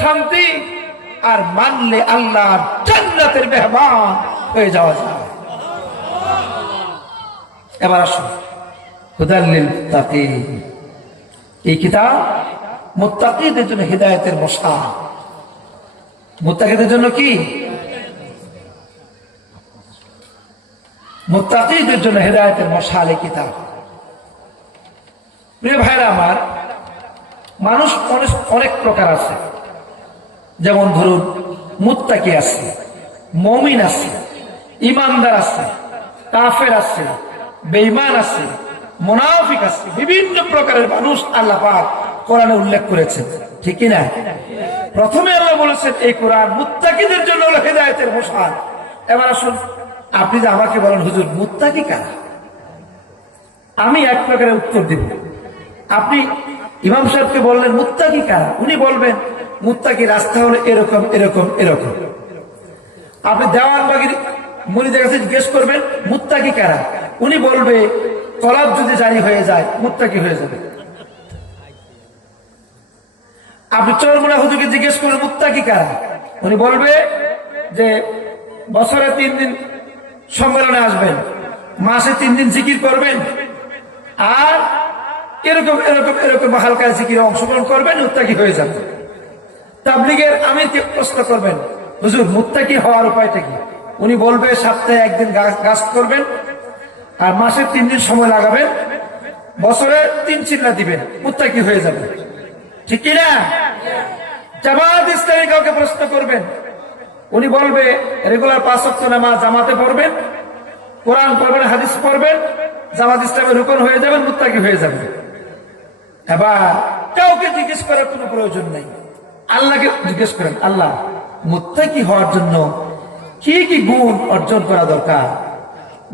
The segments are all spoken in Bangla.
শান্তি, আর মানলে আল্লাহর জান্নাতের মেহমান হয়ে যাওয়া যায়। এবার আসুন, হুদাল লিল মুত্তাকিন, এই কিতাব মুত্তাকিদের জন্য হিদায়াতের মশাল। মুত্তাকিদের জন্য কি? মুত্তাকিদের জন্য হিদায়াতের মশাল এই কিতাব। প্রিয় ভাইরা আমার, মানুষ অনেক প্রকার আছে। যেমন ধরুন, মুত্তাকি আছে, মুমিন আছে, ইমানদার আছে, কাফের আছে, বেঈমান আছে, মুনাফিক আছে। বিভিন্ন প্রকারের মানুষ আল্লাহ পাক কোরআনে উল্লেখ করেছেন, ঠিক কি না? প্রথমে আল্লাহ বলেছেন এই কোরআন মুত্তাকিদের জন্য হলো হিদায়াতের মশাল। এবার আসুন, আপনি যে আমাকে বলেন হুজুর মুত্তাকি কারা, আমি এক প্রকারের উত্তর দিব। আপনি ইমাম সাহেবকে বললেন মুত্তাকি কারা, উনি বলবেন মুত্তাকি রাস্তা হলো এরকম এরকম এরকম। আপনি দেওয়ানবাগির মুরিদের কাছে জিজ্ঞেস করবেন মুত্তাকি কারা, উনি বলবে তলাব যদি জারি হয়ে যায় মুত্তাকি হয়ে যাবে। আপনি চরমুনা হুজুরকে জিজ্ঞেস করবেন মুত্তাকি কারা, উনি বলবে যে বছরে 3 দিন সম্মেলনে আসবেন, মাসে 3 দিন জিকির করবেন, আর এরকম এরকম এরকম হালকা জিকিরে অংশগ্রহণ করবেন, মুত্তাকি হয়ে যাবে। তাবলীগের আমিরকে প্রশ্ন করবেন হুজুর মুত্তাকি হওয়ার উপায়টা কি, উনি বলবে সপ্তাহে 1 দিন গাছ করবেন, আর মাসে 3 দিন সময় লাগাবেন, বছরে 3 চিল্লা দিবেন, মুত্তাকি হয়ে যাবে, ঠিক কিনা? জামাত ইসলামী কাউকে প্রশ্ন করবেন, উনি বলবে রেগুলার 5 ওয়াক্ত নামাজ জামাতে পড়বেন, কোরআন পড়বেন, হাদিস পড়বেন, জামাত ইসলামের রুকন হয়ে যাবেন, মুত্তাকি হয়ে যাবেন। এবার কাউকে জিজ্ঞেস করার কোনো প্রয়োজন নেই, আল্লাহকে জিজ্ঞেস করেন আল্লাহ মুত্তাকি হওয়ার জন্য কি কি গুণ অর্জন করা দরকার,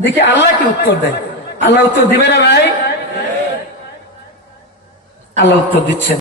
দেখি আল্লাহকে উত্তর দেয়। আল্লাহ উত্তর দিবে না ভাই? আল্লাহ উত্তর দিচ্ছেন।